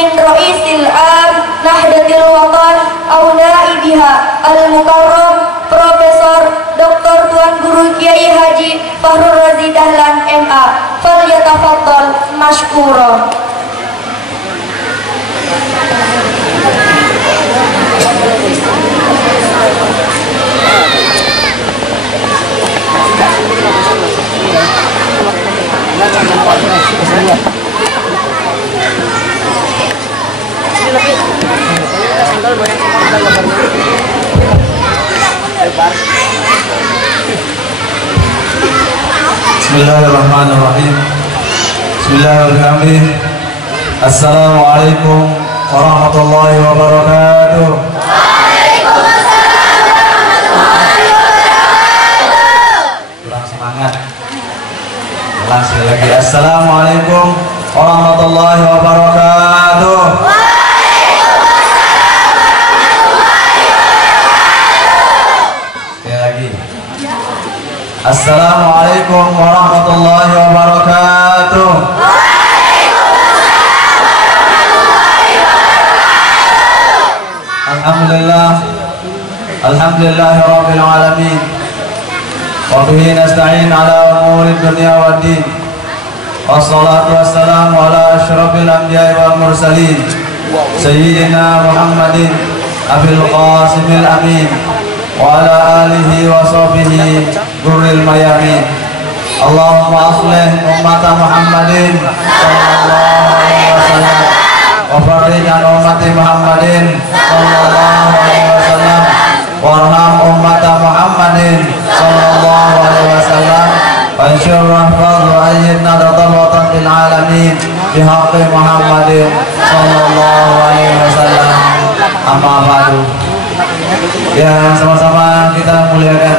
min Raisil Am Nahdatil Watan au naibiha al-mukarram Profesor Dr. Tuan Guru Kiai Haji Fahrul Razi Dahlan MA. Falyatafaddal mashkura. Bismillahirrahmanirrahim. Bismillahirrahmanirrahim. Assalamualaikum warahmatullahi wabarakatuh. Waalaikumsalam warahmatullahi wabarakatuh. Kurang semangat. Ulang sekali lagi. Assalamualaikum warahmatullahi wabarakatuh. Assalamualaikum warahmatullahi wabarakatuh. Alhamdulillah, alhamdulillahirabbil alamin. Wa bihi nasta'in ala umuri dunya waddin. Wassalatu wassalamu ala asyrafil anbiya'i wal mursalin sayyidina Muhammadin abil qasimil amin wa ala alihi wa sahbihi gurril mayamin. Allahumma aslih ummata Muhammadin sallallahu alaihi wasallam wa farij an ummati Muhammadin sallallahu alaihi wasallam warham ummata Muhammadin sallallahu alaihi wasallam wa ansyur rahfaz wa ayyid nadatal watan lil alamin bihaqqi Muhammadin sallallahu alaihi wasallam. Amma ba'du. Ya, sama-sama kita muliakan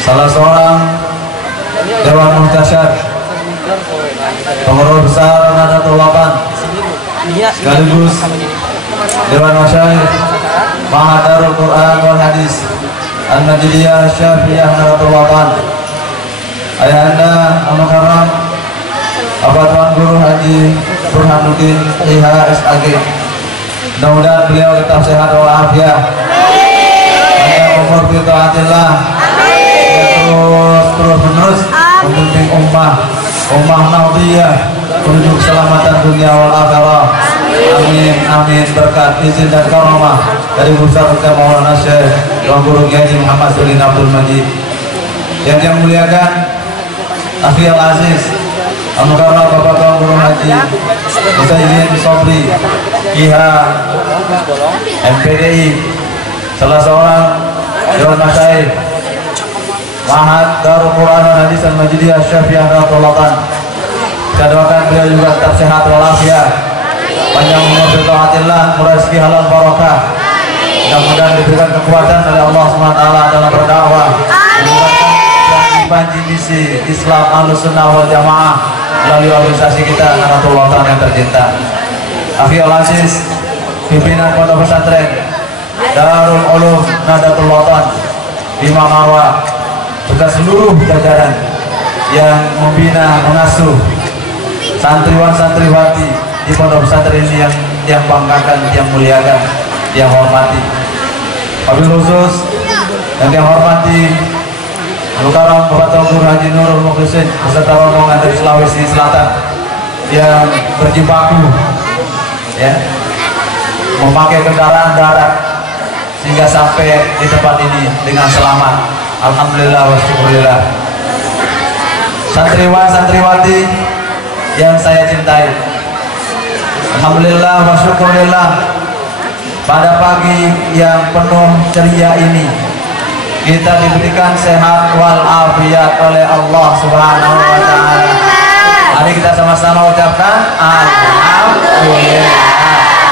salah seorang Dewan Muhtasyar Pengurus Besar Nahdlatul Watan sekaligus Dewan Masyayikh Ma'had Darul Quran wal Hadis Al-Majidiyah Syafi'iyah Nahdlatul Watan, Ayahanda Al-Mukarram Bapak Tuan Guru Haji Burhanuddin IHSAG. Mudah-mudahan beliau tetap sehat walafiat, panjang umur fi taatillah, terus menerus membimbing ummah naudiyah menuju keselamatan dunia wal akhirah. Amin amin, berkat izin dan karamah dari Ustaz kita Maulana Syekh Tuan Guru Kiai Muhammad Sulin Abdul Majid. Yang muliakan Akhi Al-Aziz Al-Mukarram Bapak Tuan Guru Haji Musayyid Sobri IH MPDI, salah seorang Dewan Masyayikh Ma'had Darul Quran dan Hadis Al-Majidiyah Syafi'iyah Nahdlatul Watan. Kita doakan beliau juga tetap sehat walafiat, panjang umur fi taatillah, murah rezeki halal barakah. Mudah-mudahan diberikan kekuatan oleh Allah SWT dalam berdakwah, panji misi Islam Ahlussunnah wal Jamaah melalui organisasi kita Nahdlatul Watan yang tercinta. Akhi Al-Aziz, pimpinan Pondok Pesantren Darul Ulum Nahdlatul Watan di Mamawa, serta seluruh jajaran yang membina, mengasuh santriwan-santriwati di Pondok Pesantren ini yang banggakan, yang muliakan, yang hormati. Wabil khusus yang hormati Al-Mukarram Bapak Tuan Guru Haji Nurul Mukhlisin beserta rombongan dari Sulawesi Selatan yang berjibaku ya, memakai kendaraan darat sehingga sampai di tempat ini dengan selamat. Alhamdulillah wa syukurillah. Santriwan santriwati yang saya cintai, alhamdulillah wa syukurillah, pada pagi yang penuh ceria ini kita diberikan sehat wal afiat oleh Allah Subhanahu wa taala. Mari kita sama-sama ucapkan alhamdulillah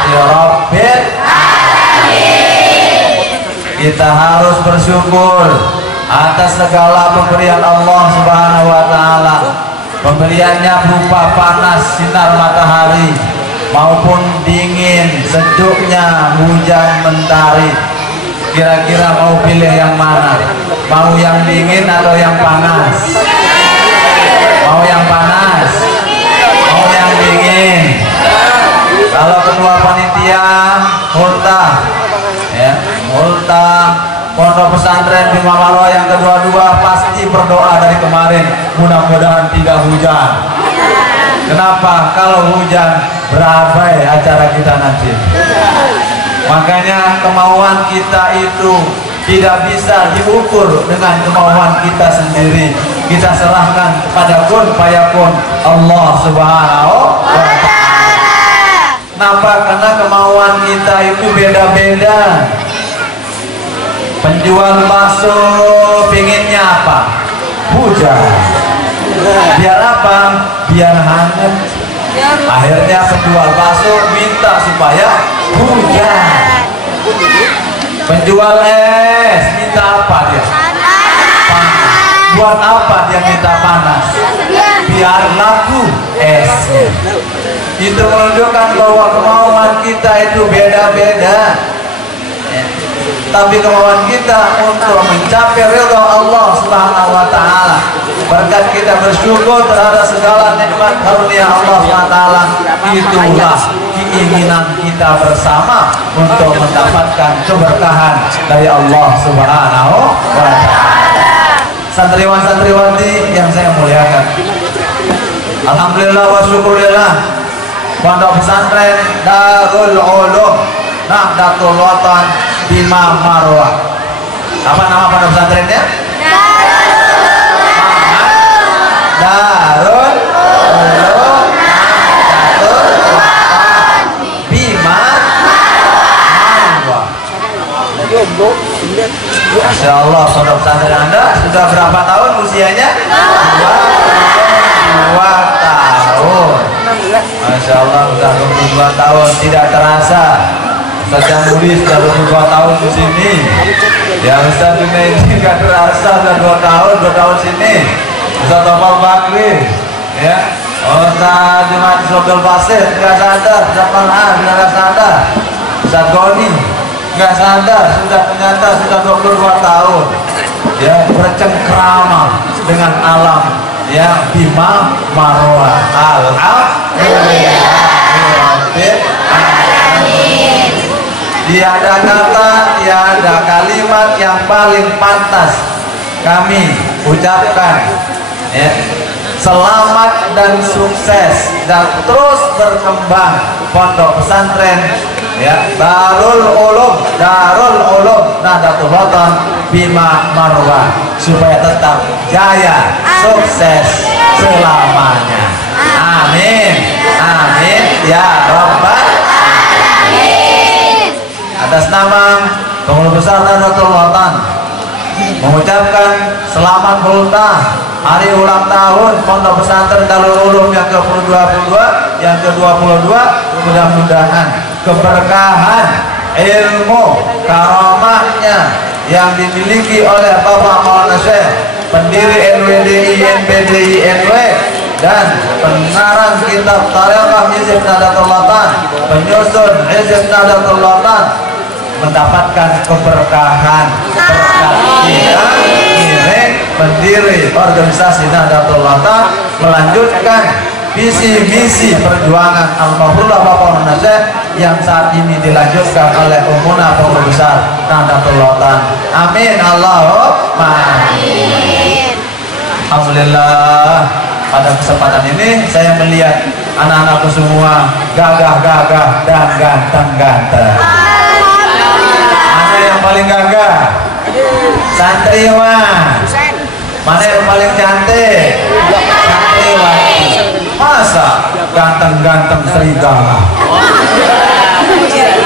ya rabbil alamin. Kita harus bersyukur atas segala pemberian Allah Subhanahu wa taala. Pemberiannya berupa panas sinar matahari maupun dingin sejuknya hujan mentari. Kira-kira mau pilih yang mana? Mau yang dingin atau yang panas? Mau yang panas? Mau yang dingin? Pingin. Kalau ketua panitia multa, ya, multa pondok pesantren Bima Marwah yang kedua-dua pasti berdoa dari kemarin, mudah-mudahan tidak hujan. Kenapa? Kalau hujan berabai acara kita nanti. Makanya kemauan kita itu tidak bisa diukur dengan kemauan kita sendiri. Kita serahkan kepada kun fayakun Allah Subhanahu wa Ta'ala. Kenapa? Karena kemauan kita itu beda-beda. Penjual bakso pinginnya apa? Hujan. Biar apa? Biar hangat. Akhirnya penjual bakso minta supaya hujan. Penjual es minta apa dia? Panas. Buat apa dia minta panas? Biar laku esnya. Itu menunjukkan bahwa kemauan kita itu beda-beda. Tapi kemauan kita untuk mencapai ridha Allah Subhanahu wa Ta'ala, berkat kita bersyukur terhadap segala nikmat karunia Allah Subhanahu wa Ta'ala, itulah keinginan kita bersama untuk mendapatkan keberkahan dari Allah Subhanahu wa Ta'ala. Santriwan-santriwati yang saya muliakan, alhamdulillah wa syukurillah, pondok pesantren Darul Ulum Nahdlatul Watan Bima Marwah. Apa nama pondok pesantrennya? Darul Ulum Nahdlatul Watan Bima Marwah. Masya Allah, pondok pesantren Anda sudah berapa tahun usianya? 22 tahun. Masya Allah, sudah 22 tahun, tidak terasa. Ustaz Jamuri sudah 22 tahun di sini. Ya Ustaz Junaidi nggak terasa sudah 2 tahun sini. Ustaz Topal Bakri, ya. Ustaz Jumat Sodol Pasir nggak sadar, Ustaz Malhan nggak sadar, Ustaz Goni nggak sadar, ternyata sudah 22 tahun. Ya, bercengkrama dengan alam, ya, Bima Marwah. Alhamdulillah. Tiada kata, tiada kalimat yang paling pantas kami ucapkan, ya. Selamat dan sukses dan terus berkembang pondok pesantren, ya, Darul Ulum Nahdlatul Watan Bima Marwah, supaya tetap jaya, sukses selamanya. Amin, amin ya Rabbal alamin. Atas nama Pengurus Besar Nahdlatul Watan mengucapkan selamat ultah hari ulang tahun Pondok Pesantren Darul Ulum yang ke-22, yang ke-22. Mudah-mudahan keberkahan ilmu karamahnya yang dimiliki oleh Bapak Maulana Syekh, pendiri NWDI NPDI NW dan pengarang kitab Tariqah Hizib Nahdlatul Watan, penyusun Hizib Nahdlatul Watan, mendapatkan keberkahan berkat kita ini pendiri organisasi Nahdlatul Watan melanjutkan visi misi perjuangan almarhumah Bapak Maulana Syekh yang saat ini dilanjutkan oleh Umuna Pengurus Besar Nahdlatul Watan. Amin Allahumma amin. Alhamdulillah, pada kesempatan ini saya melihat anak-anakku semua gagah-gagah dan ganteng-ganteng. Mana yang paling gagah? Santriwan. Mana yang paling cantik? Santriwati. Masa ganteng-ganteng serigala?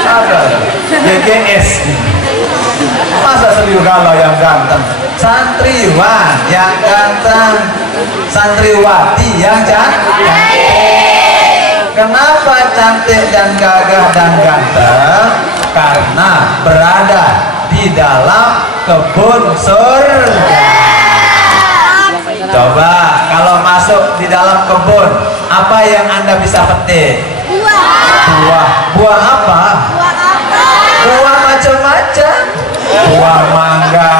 Ada GGS. Masa serigala yang ganteng? Santriwan yang ganteng, santriwati yang cantik. Kenapa cantik dan gagah dan ganteng? Karena berada di dalam kebun surga. Coba kalau masuk di dalam kebun, apa yang Anda bisa petik? Buah apa? Buah macam-macam. Buah mangga,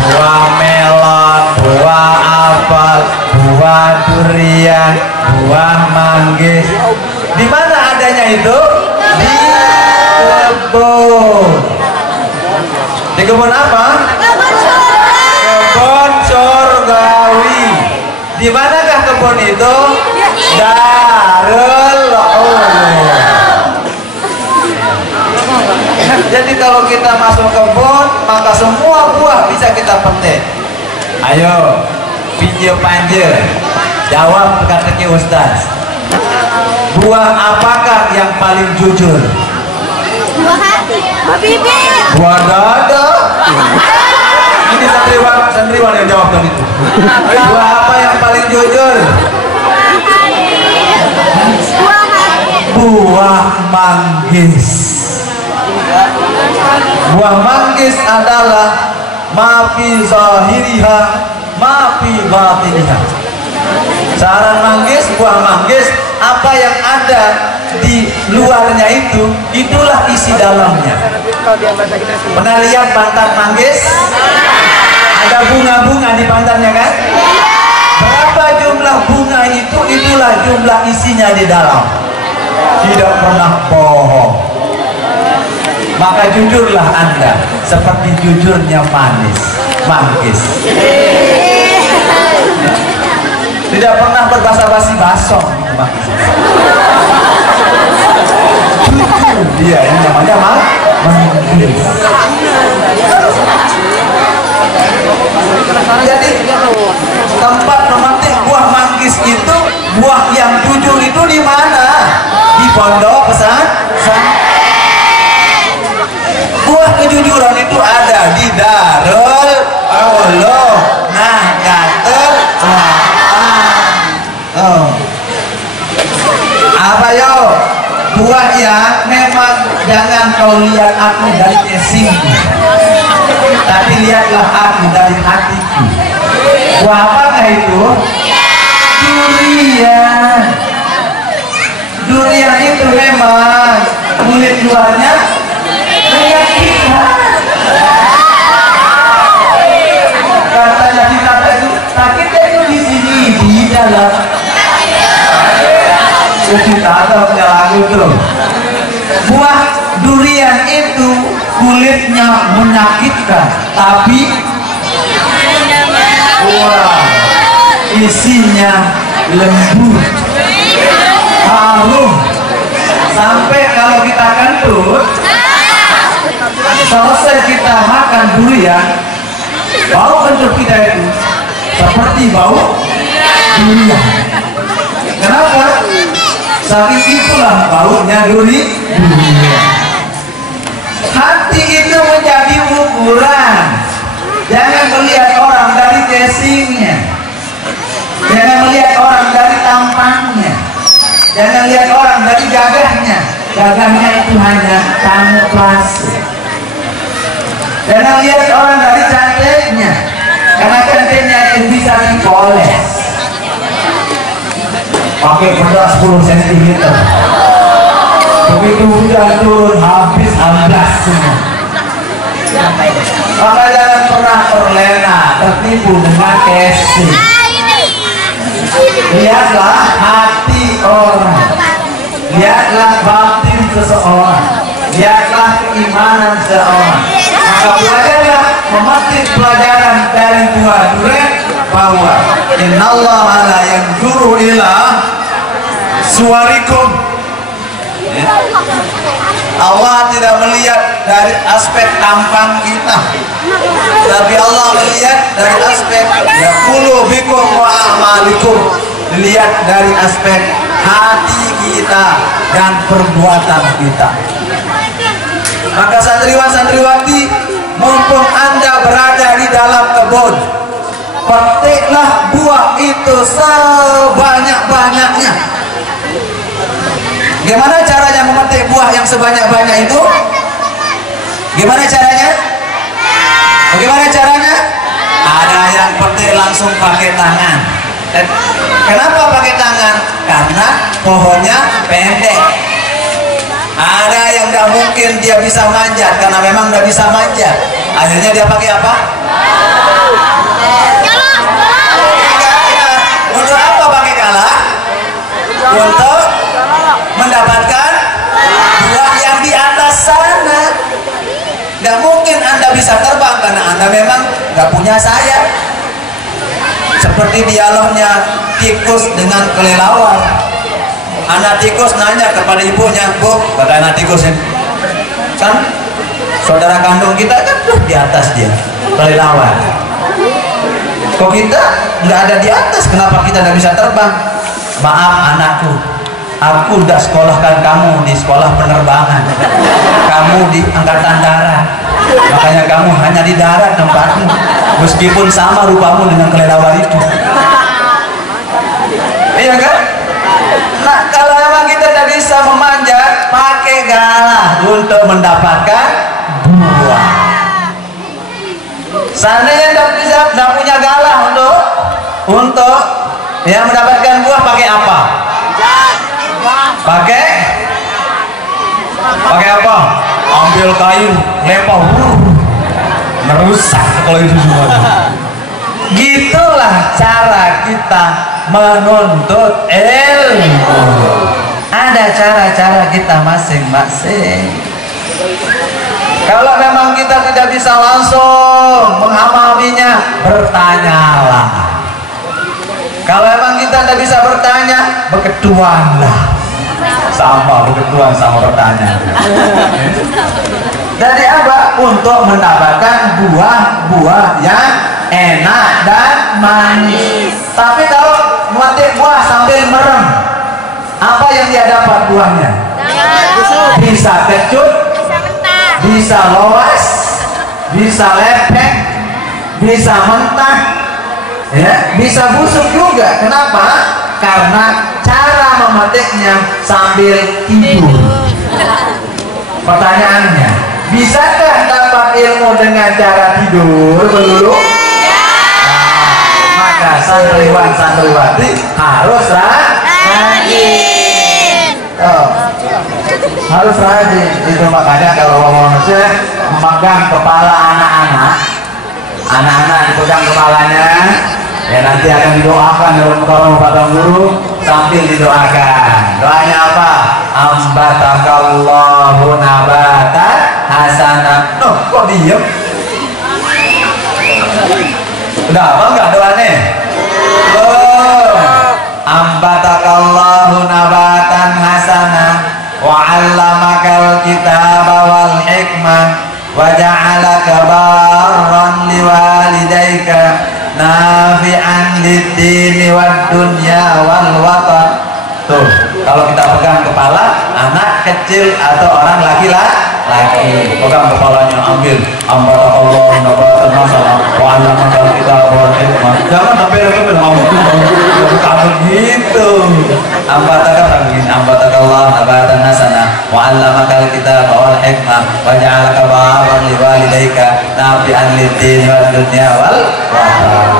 buah melon, buah apel, buah durian, buah manggis, itu di kebun. Di kebun apa? Kebun surgawi. Di manakah kebun itu? Darul Ulum. Jadi kalau kita masuk kebun, maka semua buah bisa kita petik. Ayo, video panjang, jawab teka-teki Ustaz. Buah apakah yang paling jujur? Buah hati. Buah bibir. Buah dada. Ini santriwan yang jawab tadi itu. Buah apa yang paling jujur? Buah hati. Buah manggis. Buah manggis adalah ma fi zahiriha ma fi batiniha. Saran manggis, buah manggis, apa yang ada di luarnya itu, itulah isi dalamnya. Pernah lihat pantat manggis? Ada bunga-bunga di pantatnya kan? Berapa jumlah bunga itu, itulah jumlah isinya di dalam. Tidak pernah bohong. Maka jujurlah Anda seperti jujurnya manggis. Tidak pernah berbasa-basi basong. Jujur dia, yang namanya manggis. Jadi tempat memetik buah manggis itu, buah yang jujur itu di mana? Di pondok pesantren. Buah kejujuran itu ada di Darul Ulum. Nahdlatul apa yo? Buah yang memang jangan kau lihat aku dari casingku, tapi lihatlah aku dari hatiku. Buah apakah itu? Durian. Durian itu memang kulit luarnya menyakitkan. Katanya kita itu sakitnya itu di sini, di dalam. Kita ada punya lagu tuh. Buah durian itu kulitnya menyakitkan, tapi wah, isinya lembut, harum. Sampai kalau kita kentut, selesai kita makan durian, bau kentut kita itu seperti bau durian. Kenapa? Saking itulah baunya durian. Hati itu menjadi ukuran. Jangan melihat orang dari casingnya, jangan melihat orang dari tampangnya, jangan lihat orang dari gagahnya. Gagahnya itu hanya kamuflase. Jangan lihat orang dari cantiknya, karena cantiknya itu bisa dipoles pakai beras 10 cm. Begitu hujan turun habis amblas semua. Maka jangan pernah terlena, tertipu dengan casing. Lihatlah hati orang, lihatlah batin seseorang, lihatlah keimanan seseorang. Maka belajarlah memetik pelajaran dari buah durian bahwa innallaha la yanzuru ila suwarikum. Allah tidak melihat dari aspek tampang kita, tapi Allah melihat dari aspek qulubikum wa a'malikum, dilihat dari aspek hati kita dan perbuatan kita. Maka santriwan-santriwati, mumpung Anda berada di dalam kebun, petiklah buah itu sebanyak-banyaknya. Gimana caranya memetik buah yang sebanyak-banyak itu? Gimana caranya? Bagaimana caranya? Ada yang petik langsung pakai tangan. Kenapa pakai tangan? Karena pohonnya pendek. Ada yang tidak mungkin dia bisa manjat, karena memang tidak bisa manjat. Akhirnya dia pakai apa? Untuk apa pakai galah? Untuk mendapatkan mungkin Anda bisa terbang karena Anda memang nggak punya sayap. Seperti dialognya tikus dengan kelelawar. Anak tikus nanya kepada ibunya, "Bu," kata anak tikus ini, "kan saudara kandung kita kan tuh di atas dia, kelelawar. Kok kita nggak ada di atas? Kenapa kita nggak bisa terbang?" "Maaf anakku, aku udah sekolahkan kamu di sekolah penerbangan. Kamu di angkatan darat, makanya kamu hanya di darat tempatmu, meskipun sama rupamu dengan kelelawar itu." Iya kan? Nah, kalau memang kita tidak bisa memanjat, pakai galah untuk mendapatkan buah. Seandainya tidak punya galah untuk ya mendapatkan buah, pakai apa? Pakai apa? Ambil kayu, lempar, merusak kalau itu semua. Gitulah cara kita menuntut ilmu. Ada cara-cara kita masing-masing. Kalau memang kita tidak bisa langsung menghafalinya, bertanyalah. Kalau memang kita tidak bisa bertanya, berketuanlah. Sama berketuan sama bertanya. Jadi apa? Untuk mendapatkan buah-buah yang enak dan manis. Tapi kalau memetik buah sambil merem, apa yang dia dapat buahnya? Bisa kecut, bisa loas, bisa lepek, bisa mentah, ya, bisa busuk juga. Kenapa? Karena cara memetiknya sambil tidur. Pertanyaannya, bisakah dapat ilmu dengan cara tidur dulu? Maka santriwan santriwati harus rajin. Harus rajin. Itu makanya kalau manusia memegang kepala anak-anak dipegang kepalanya, ya nanti akan didoakan oleh para guru sambil didoakan. Doanya apa? Ambatakallahu nabatan hasanah. Kok diem? Udah apa enggak doanya? Ambatakallahu nabatan hasanah wa 'allamakal kitaba wal hikmah wa ja'alaka barran liwalidayka nafi'an lid-dini wad dunya wal watan. Tuh, kalau kita pegang kepala anak kecil atau orang laki-laki, pegang kepalanya, ambil ambatakallahu nabatan hasanah wa 'allamakal kitaba wal hikmah. Jangan sampai ngomong gitu. Ambatakallahu nabatan hasanah wa 'allamakal kitaba wal hikmah wa ja'alaka barran liwalidayka nafi'an lid-dini wad dunya wal watan.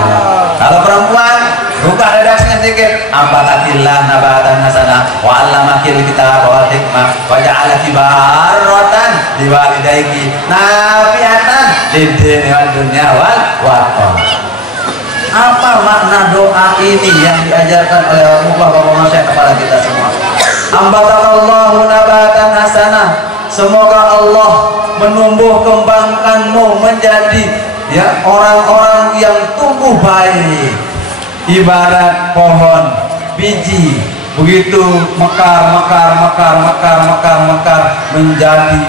Kalau perempuan, buka redaksinya sedikit. Ambatakillah nabatan hasanah wa 'allamakal kitaba wal hikmah wa ja'alaki barratan liwalidayki nafi'atan lid-dini wad dunya wal watan. Apa makna doa ini yang diajarkan oleh Rasulullah SAW kepada kita semua? Ambatakallahu nabatan hasanah. Semoga Allah menumbuh kembangkanmu menjadi ya orang-orang yang tumbuh baik. Ibarat pohon biji, begitu mekar menjadi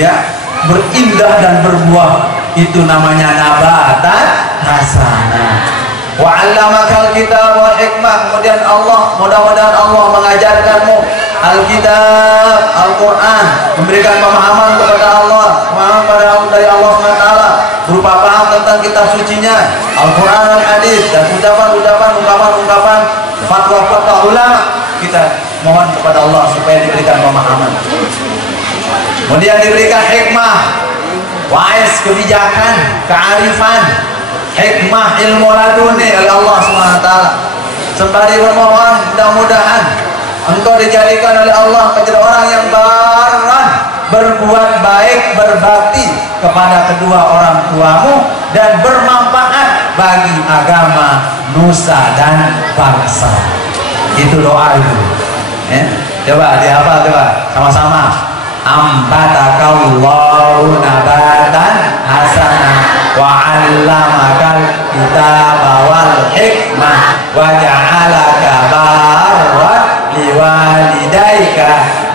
ya berindah dan berbuah. Itu namanya nabatan hasanah. Wa 'allamakal kitab wal hikmah. Kemudian Allah, mudah-mudahan Allah mengajarkanmu Alkitab, Al-Quran, memberikan pemahaman kepada Allah, pemahaman dari Allah SWT, berupa paham tentang kitab sucinya, Al-Quran dan hadis, dan ucapan-ucapan, ungkapan-ungkapan, fatwa-fatwa ulama. Kita mohon kepada Allah supaya diberikan pemahaman. Kemudian diberikan hikmah, wais, kebijakan, kearifan, hikmah, ilmu laduni oleh Allah SWT. Sembari bermohon, mudah-mudahan engkau dijadikan oleh Allah menjadi orang yang barang, berbuat baik, berbakti kepada kedua orang tuamu, dan bermanfaat bagi agama, nusa dan bangsa. Itu doa itu. Ya? Coba dihafal, coba sama-sama. ambatakallahu nabatan hasanah wa 'allamakal kitaba wal hikmah wa ja'alaka barran liwalidayka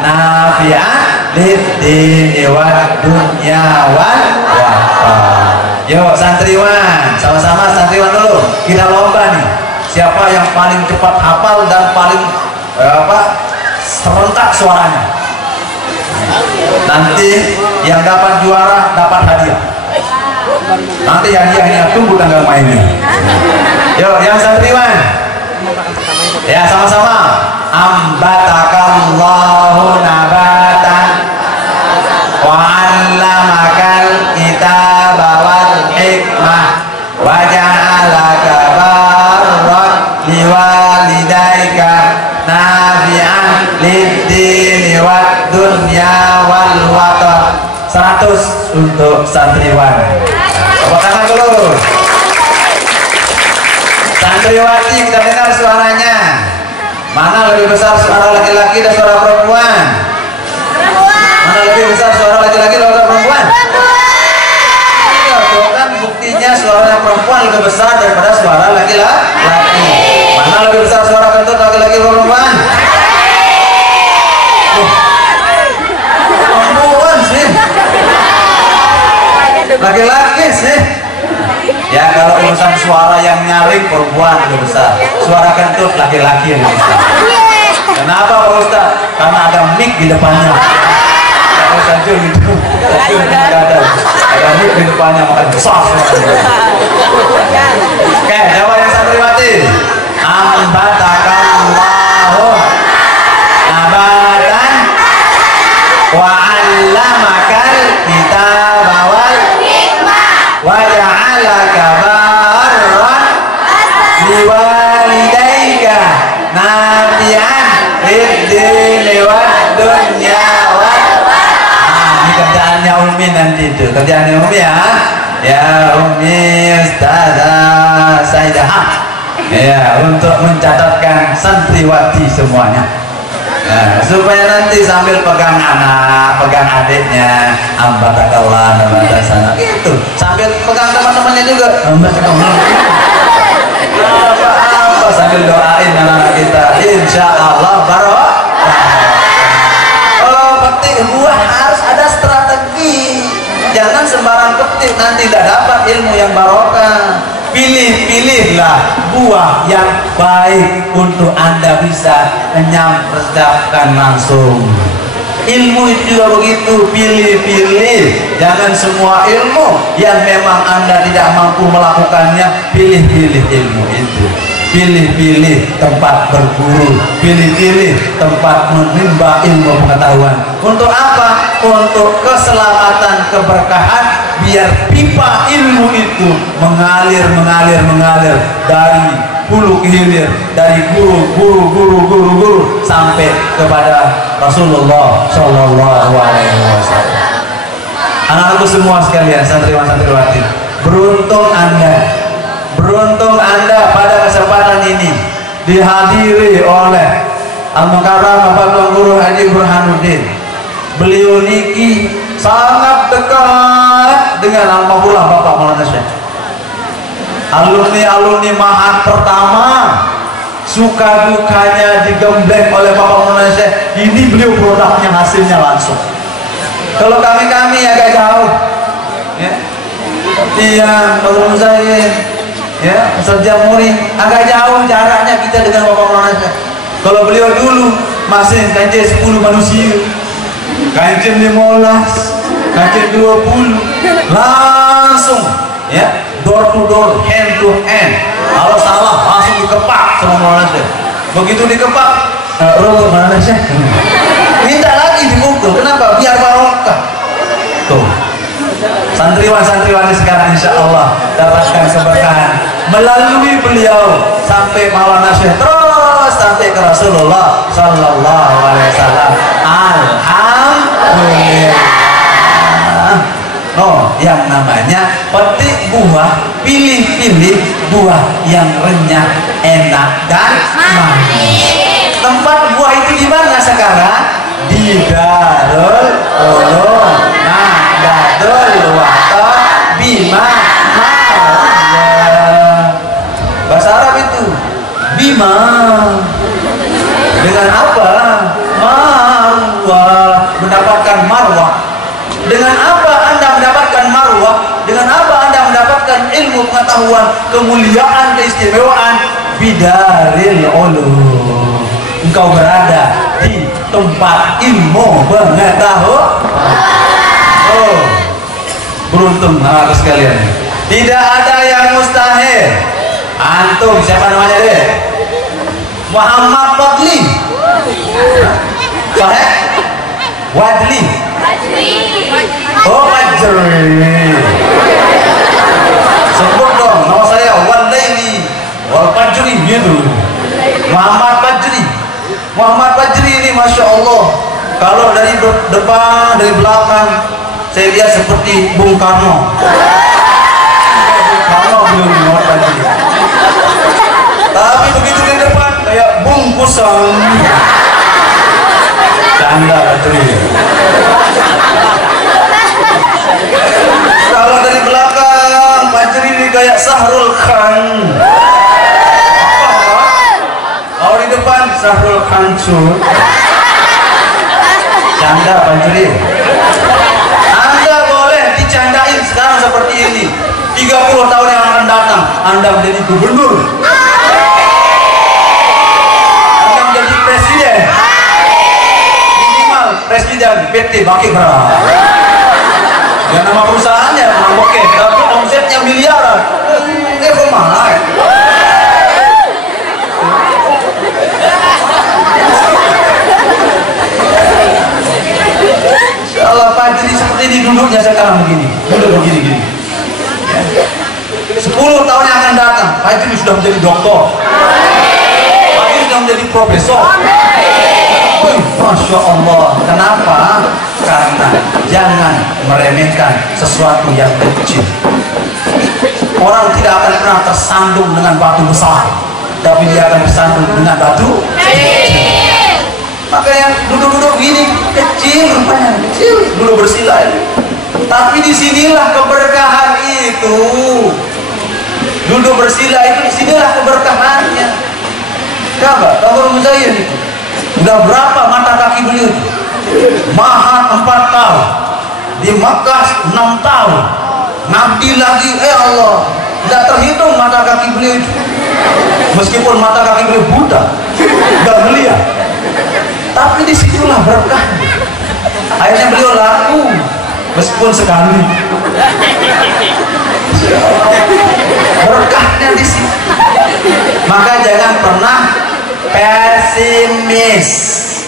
nafi'an lid-dini wad dunya wal akhirah. Yuk santriwan, sama-sama santriwan dulu. Kita lomba nih. Siapa yang paling cepat hafal dan paling serentak suaranya. Nanti yang dapat juara dapat hadiah. Nanti hadiahnya tunggu tanggal mainnya. Yuk yang santriwan. Ya sama-sama. Ambatakallahu nabatan wa 'allamakal kitaba wal hikmah wa ja'alaka barran liwalidayka nafi'an lid-dini wad dunya wal watan. 100 untuk santriwan. Tepuk tangan dulu. Santriwati, kita dengar suaranya. Mana lebih besar suara laki-laki dan suara perempuan? Mana lebih besar suara laki-laki dan suara perempuan? Itu kan buktinya suara perempuan lebih besar daripada suara laki-laki. Mana lebih besar suara kentut laki-laki dan perempuan? Perempuan sih. Laki-laki sih. Ya kalau urusan suara yang nyaring perempuan lebih besar, suara kentut laki-laki yang lebih besar. Kenapa Pak Ustaz? Karena ada mic di depannya. Kalau saja gitu, ada mic di depannya makanya besar suaranya. Oke, siapa yang santriwati? Ambatakallahu nabatan wa 'allamakal kitaba wal hikmah wa ja'alaka barran liwalidayka nafi'an lid-dini wad dunya wal akhirah. Ini kerjaannya Umi nanti itu. Kerjaannya Umi ya. Ya Umi Ustazah Saidah. Ya, untuk mencatatkan santriwati semuanya. Nah, supaya nanti sambil pegang anak, pegang adiknya, ambatakallah nabatan sana gitu, sambil pegang teman-temannya juga, ambatakallah. Apa sambil doain anak kita, insya Allah barokah. Kalau petik buah harus ada strategi, jangan sembarang petik nanti tidak dapat ilmu yang barokah. Pilih-pilihlah buah yang baik untuk Anda bisa menyamperkan langsung. Ilmu itu juga begitu, pilih-pilih. Jangan semua ilmu yang memang Anda tidak mampu melakukannya, pilih-pilih ilmu itu. Pilih-pilih tempat berguru, pilih-pilih tempat menimba ilmu pengetahuan. Untuk apa? Untuk keselamatan, keberkahan, biar pipa ilmu itu mengalir dari hulu ke hilir, dari guru sampai kepada Rasulullah Shallallahu Alaihi Wasallam. Anak-anakku semua sekalian, santriwan santriwati, beruntung Anda pada kesempatan ini dihadiri oleh Al-Mukarram Bapak Tuan Guru Haji Burhanuddin. Beliau niki sangat dekat dengan almarhum Bapak Maulana Syekh. Alumni Mahat pertama, suka dukanya digembleng oleh Bapak Maulana Syekh. Ini beliau produknya, hasilnya langsung. Kalau kami agak jauh, ya. Iya, kalau saya, ya, Ustaz Jamuri, agak jauh jaraknya kita dengan Bapak Maulana Syekh. Kalau beliau dulu masih kancing 10 manusia, kancing 15, kancing 20, langsung, ya, door to door, hand to hand. Kalau salah langsung dikepak sama Maulana Syekh. Begitu dikepak, Rogo Maulana Syekh, minta lagi dipukul. Kenapa? Biar barokah. Tuh, santriwan-santriwan sekarang insya Allah dapatkan keberkahan melalui beliau sampai Maulana Syekh, terus sampai ke Rasulullah Sallallahu Alaihi Wasallam. Alhamdulillah. No, yang namanya petik buah, pilih-pilih buah yang renyah, enak dan manis. Tempat buah itu di mana sekarang? Di Bidarul ulum Nahdlatul Wathon bima marwah. Bahasa Arab itu bima, dengan apa? Marwah, mendapatkan marwah. Dengan apa Anda mendapatkan marwah? Dengan apa Anda mendapatkan ilmu pengetahuan, kemuliaan, keistimewaan? Bidaril ulum, engkau berada di tempat ilmu pengetahuan. Oh, beruntung anak sekalian. Tidak ada yang mustahil. Antum siapa namanya deh? Muhammad Fadli. Sahih? Wadli. Oh, Fajri. Sebut dong nama saya Walaili wal Fajri gitu. Muhammad Fajri. Muhammad Fajri ini Masya Allah, kalau dari depan, dari belakang saya lihat seperti Bung Karno. Karno belum Muhammad Fajri. Tapi begitu di depan kayak bungkusan. Canda Fajri. Kalau dari belakang Fajri ini kayak Sahrul Khan. Kalau di depan Sahrul Khansur. Canda Fajri. Anda boleh dicandain sekarang seperti ini. 30 tahun yang akan datang Anda menjadi gubernur, Anda menjadi presiden, minimal presiden PT Bakibra. Ya nama perusahaannya oke, tapi omsetnya miliaran. Kemana? Insyaallah Fajri seperti ini duduknya sekarang begini, duduk begini. 10 tahun yang akan datang Fajri sudah menjadi doktor, Fajri sudah menjadi profesor. Masya Allah. Kenapa? Karena jangan meremehkan sesuatu yang kecil. Orang tidak akan pernah tersandung dengan batu besar, tapi dia akan tersandung dengan batu kecil. Maka yang duduk-duduk gini kecil, rupanya kecil, duduk bersila ini. Tapi disinilah keberkahan itu. Duduk bersila itu disinilah keberkahannya. Coba, kalau Muzayyid itu udah berapa mata kaki beliau? Mahat 4 tahun, di Makkah 6 tahun, Nabi lagi, Allah, tidak terhitung mata kaki beliau itu. Meskipun mata kaki beliau buta, nggak melihat, tapi disitulah berkah. Akhirnya beliau laku, meskipun sekali. Berkahnya di situ. Maka jangan pernah pesimis.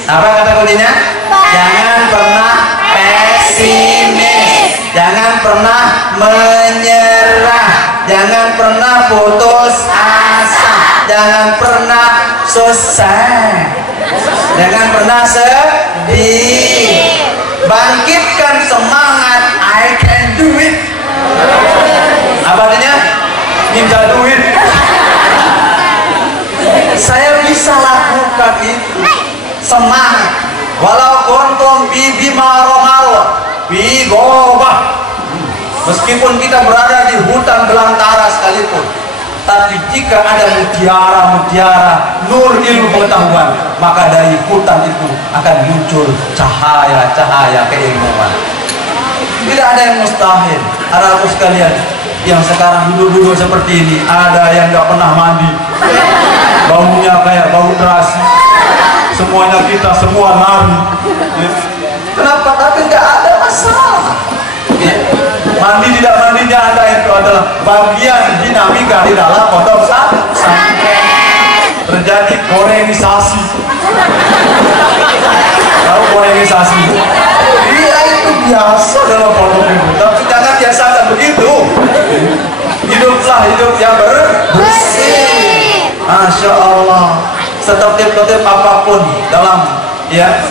Apa kata kuncinya? Jangan pernah pesimis. Jangan pernah menyerah. Jangan pernah putus asa. Jangan pernah susah. Jangan pernah sedih. Bangkitkan semangat. I can do it. Apa artinya? Minta duit. Saya bisa lakukan itu. Semangat. Walau kuntum bi maromal bi gobah. Meskipun kita berada di hutan belantara sekalipun, tapi jika ada mutiara nur ilmu pengetahuan, maka dari hutan itu akan muncul cahaya-cahaya keilmuan. Tidak ada yang mustahil. Anak-anakku sekalian yang sekarang duduk-duduk seperti ini, ada yang nggak pernah mandi, baunya kayak bau terasi. Semuanya kita semua lari. Kenapa? Tapi nggak ada masalah. Mandi tidak mandinya Anda itu adalah bagian dinamika di dalam pondok pesantren. Terjadi korenisasi. Tahu korenisasi? Iya, itu biasa dalam pondok itu. Tapi jangan biasakan begitu. Hiduplah hidup yang bersih. Masya Allah. Setertib-tertib apapun dalam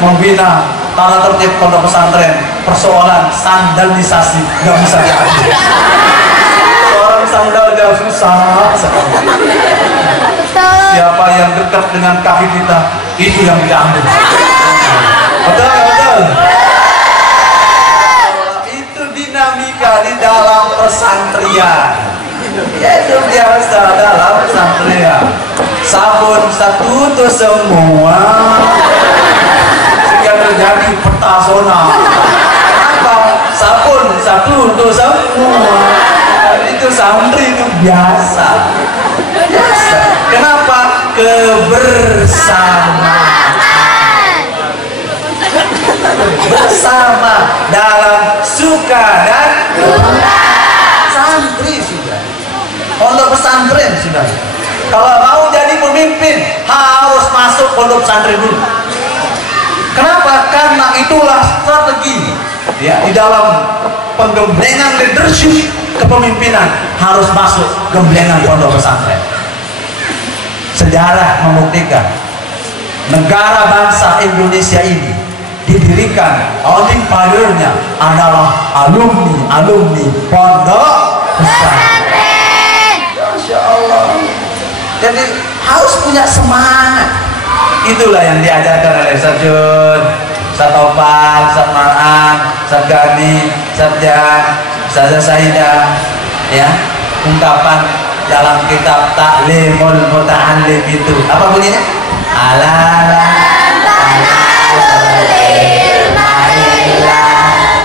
membina tata tertib pondok pesantren, persoalan sandalisasi nggak bisa diambil. Seorang sandal jauh susah sekali. Siapa yang dekat dengan kaki kita, itu yang diambil. Betul, betul. betul? Itu dinamika di dalam pesantren. Ya itu biasa dalam pesantren. Sabun satu untuk semua, sehingga terjadi petasona. Kenapa? Sabun satu untuk semua. Itu santri itu biasa. Kenapa? Kebersamaan. Bersama dalam suka dan duka. Santri sudah. Pondok pesantren sudah. Kalau mau jadi pemimpin harus masuk pondok pesantren dulu. Kenapa? Karena itulah strategi ya, di dalam penggemblengan leadership kepemimpinan harus masuk gemblengan pondok pesantren. Sejarah membuktikan negara bangsa Indonesia ini didirikan founding father-nya adalah alumni pondok pesantren. Masya Allah. Jadi harus punya semangat. Itulah yang diajarkan oleh Ustaz Jun, Ustaz Opal, Ustaz Mar'an, Ustaz Gani, Ustaz Jan, Ustaz Saidah, ya, ungkapan dalam kitab Ta'limul Muta'allim itu apa bunyinya? Alala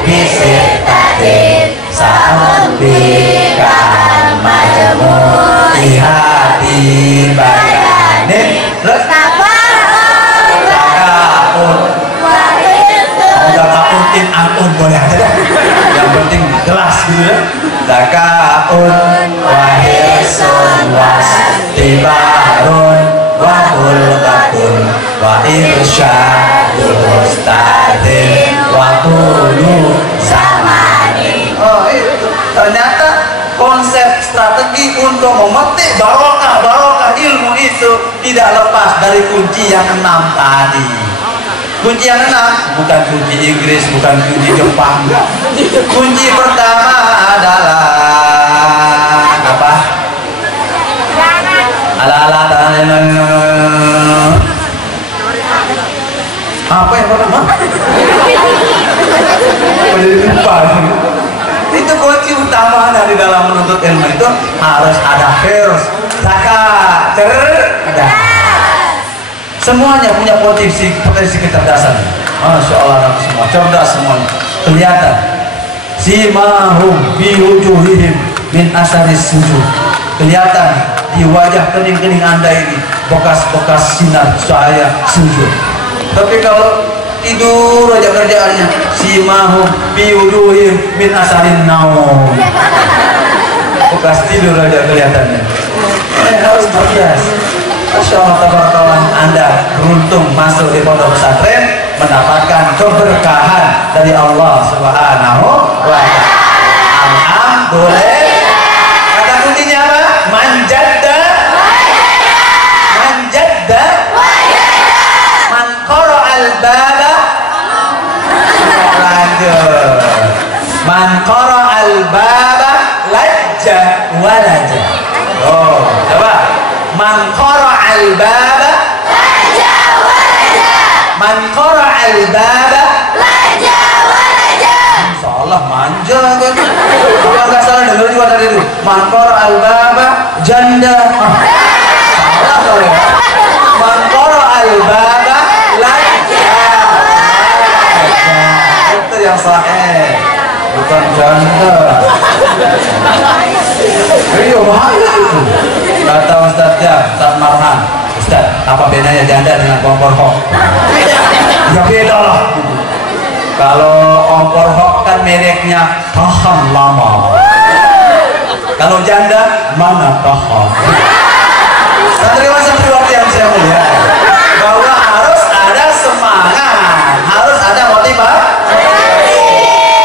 bisitatin sa'ubikan majmu'i hati bayanin terus zaka'un antun boleh aja deh, yang penting jelas gitu ya. Zaka'un wahirsun wastibarun wa hulqatun wa irsyadul ustadzin wa tulu zamani. Oh itu ternyata konsep strategi untuk memetik barokah ilmu itu tidak lepas dari kunci yang 6 tadi. Kunci yang 6 bukan kunci Inggris, bukan kunci Jepang. Kunci pertama adalah apa? Ala-ala apa yang pertama? Lupa. Itu kunci utama di dalam menuntut ilmu itu harus ada first, zakat, cerdas. Semuanya punya potensi kecerdasan. Masya Allah, anak semua cerdas semuanya. Kelihatan. Simahum fi wujuhihim min asaris sujud. Kelihatan di wajah kening-kening Anda ini bekas-bekas sinar cahaya sujud. Tapi kalau tidur aja kerjaannya, simahum fi wujuhihim min asarin naum. Bekas tidur aja kelihatannya. Harus cerdas. Masya Allah, tabarakallah, Anda beruntung masuk di pondok pesantren mendapatkan keberkahan dari Allah Subhanahu wa ta'ala. Alhamdulillah. Kata kuncinya apa? Manjadda man qara'al baba lanjut. Man qara'al baba lajja walaja. Oh, coba. Man qara'al baba laja walaja. Man qara'al baba laja walaja. Insyaallah manja kan. Kalau enggak salah dengar juga tadi itu. Man qara'al baba janda. Salah kalau ya. Man qara'al baba laja walaja. Itu yang sahih. Bukan janda. Iya bahaya itu. Kata Ustaz Marhan, Ustaz, apa bedanya janda dengan kompor hok? Ya beda lah. Kalau kompor hok kan mereknya tahan lama. Kalau janda mana tahan? Santriwan-santriwati yang saya mulia, bahwa harus ada semangat, harus ada motivasi.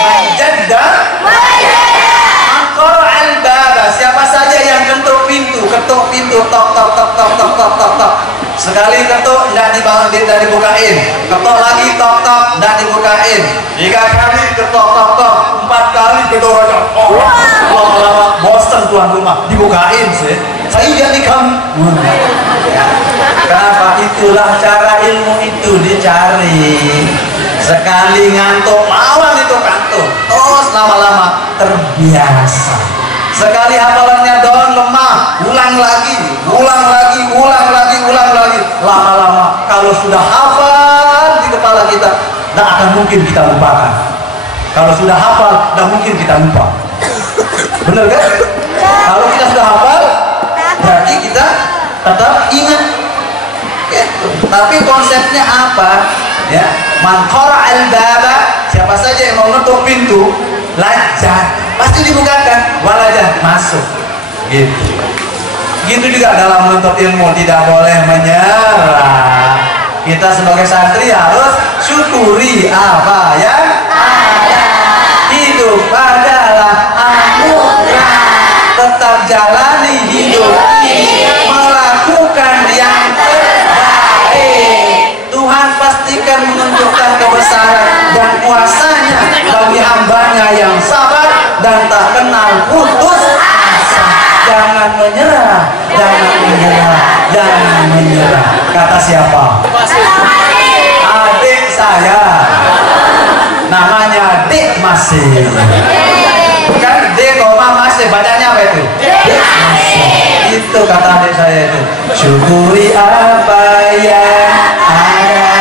Menjanda siapa saja yang ketuk pintu, tok tok tok tok tok tok tok tok. Sekali ketuk tidak dibukain, ketuk lagi tok tok tidak dibukain. 3 kali ketuk tok tok, 4 kali gedor aja. Oh, lama-lama bosan tuan rumah, dibukain sih. Saya jadi kamu. Kenapa? Itulah cara ilmu itu dicari. Sekali ngantuk lawan itu kantuk, terus lama-lama terbiasa. Sekali hafalannya down lemah, ulang lagi, lama-lama kalau sudah hafal di kepala kita, tidak akan mungkin kita lupakan. Kalau sudah hafal, tidak mungkin kita lupa. Benar kan? Kalau kita sudah hafal, berarti kita tetap ingat. Ya. Tapi konsepnya apa? Ya, man qara'al baba, siapa saja yang mau ngetuk pintu, lajah, pasti dibukakan, walajah, masuk. Gitu. Gitu juga dalam menuntut ilmu, tidak boleh menyerah. Kita sebagai santri harus syukuri apa yang ada. Hidup adalah anugerah. Tetap jalani hidup ini, melakukan yang terbaik. Tuhan pastikan menunjukkan kebesaran dan kuasanya bagi hambanya yang sabar dan tak kenal putus asa. Jangan menyerah, jangan menyerah. Kata siapa? Adik saya, namanya Dik Masih. Kan D, masih, bacanya apa itu? Dik Masih. Itu kata adik saya itu. Syukuri apa yang ada,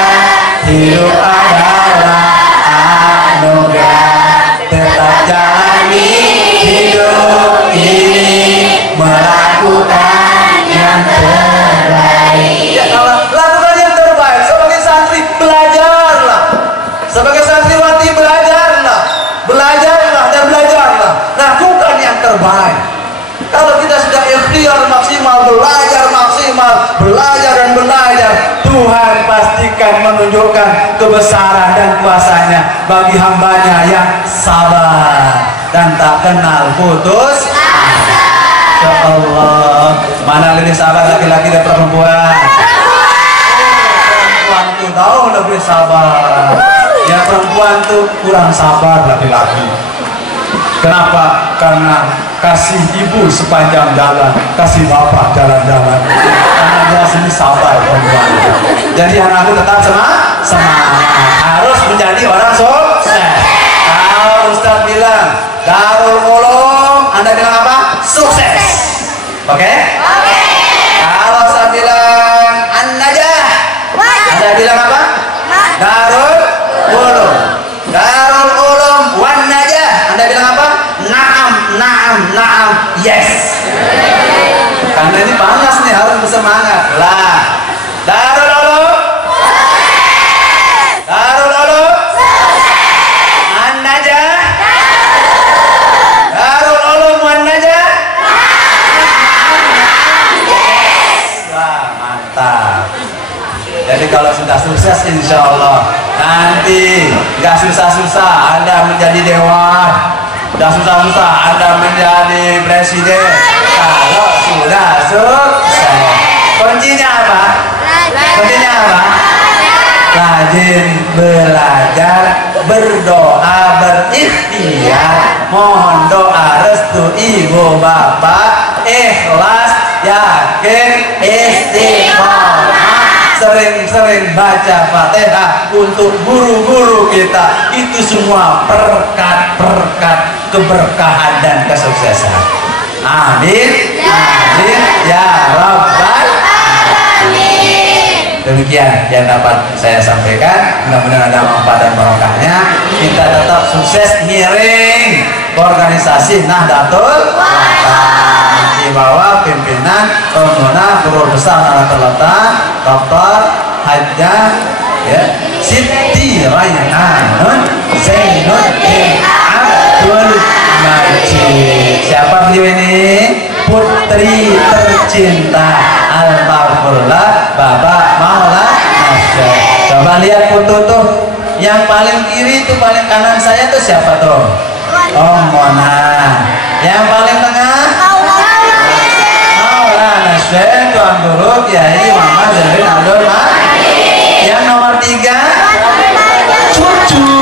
hidup adalah anugerah. Tetap jalani hidup ini, melakukan yang terbaik. Ya, kalau lakukan yang terbaik, sebagai santri belajarlah, sebagai santriwati belajarlah dan belajarlah, lakukan yang terbaik. Kalau kita sudah ikhtiar maksimal, belajar dan belajar, Tuhan pastikan menunjukkan kebesaran dan kuasanya bagi hambanya yang sabar dan tak kenal putus asa. Ya Allah, mana lebih sabar laki-laki dan perempuan? Perempuan itu tahu lebih sabar. Ya, perempuan tuh kurang sabar laki-laki. Kenapa? Karena kasih ibu sepanjang jalan, kasih bapak jalan-jalan. Karena dia sendiri sabar perempuan. Jadi anakku tetap semangat, harus menjadi orang sukses. Kalau Ustaz bilang Darul Ulum, Anda bilang apa? Sukses. Oke? Kalau saya bilang An-Najah, Anda bilang apa? Darul Ulum. Darul Ulum wan Najah, Anda bilang apa? Naam, yes. Karena ini panas nih, harus bersemangat lah. Darul Ulum, An-Najah, Darul Ulum wan Najah. Wah, mantap. Jadi kalau sudah sukses, insya Allah nanti nggak susah-susah Anda menjadi dewan. Sudah susah-susah Anda menjadi presiden. Kalau sudah sukses, kuncinya apa? Rajin belajar, berdoa, berikhtiar, mohon doa restu ibu bapak, ikhlas, yakin, istiqomah, sering-sering baca Fatihah untuk guru-guru kita. Itu semua berkat keberkahan dan kesuksesan. Amin, amin ya rabbal alamin. Demikian yang dapat saya sampaikan. Mudah-mudahan ada manfaat dan barokahnya. Kita tetap sukses ngiring organisasi Nahdlatul Ulama di bawah pimpinan Pemenang Guru Besar Nahdlatul Ulama Dr. Hajjah ya Siti Rayanun Zainuddin Abdul Majid. Siapa beliau ini? Putri tercinta Almarhumah Bapak Maulana Syekh. Coba lihat foto tuh, yang paling kiri itu paling kanan saya tuh siapa tuh? Om Mona. Yang paling tengah Maulana Syekh Tuan Guru Kiai Muhammad Zainuddin Abdul Majid. Yang nomor 3 cucu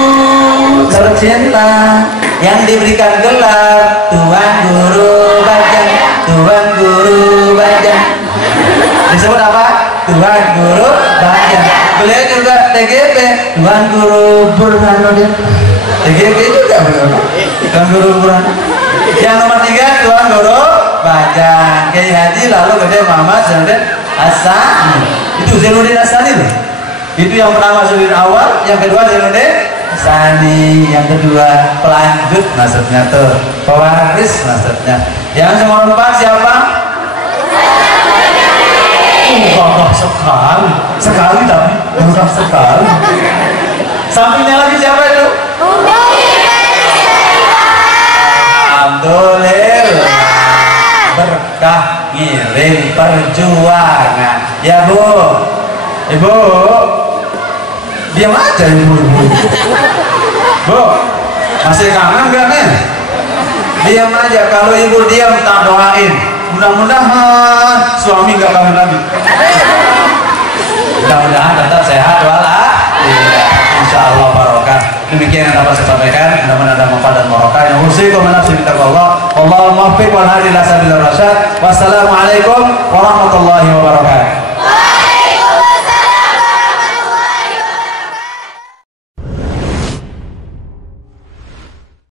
tercinta yang diberikan gelar Tuan Guru Bajang. Tuan Guru Bajang disebut apa? Tuan Guru Bajang. Beliau juga TGP, Tuan Guru Burhanuddin. TGP juga benar. Tuan Guru Burhan. Yang nomor 3 Tuan Guru Bajang Kiai Haji lalu Gede Muhammad Zainuddin Asani. Itu Zainuddin Asani loh. Itu yang pertama Zainuddin awal, yang kedua Zainuddin Asani, yang kedua pelanjut maksudnya tuh, pewaris maksudnya. Yang nomor 4 siapa? Gagah sekali tapi gagah sekali. Sampingnya lagi siapa itu? Alhamdulillah, berkah ngiring perjuangan. Ya Bu, Ibu, diam aja ibu. Bu, masih kangen gak nih? Diam aja, kalau ibu diam tak doain. Mudah-mudahan suami nggak kangen lagi. Mudah-mudahan tetap sehat walafiat. Insya Allah barokah. Demikian yang dapat saya sampaikan. Mudah-mudahan ada manfaat dan barokah. Yang usikum nafsi bitaqwallah. Wallahu muwaffiq wal hadi ila sabilir rasyad. Wassalamualaikum warahmatullahi wabarakatuh.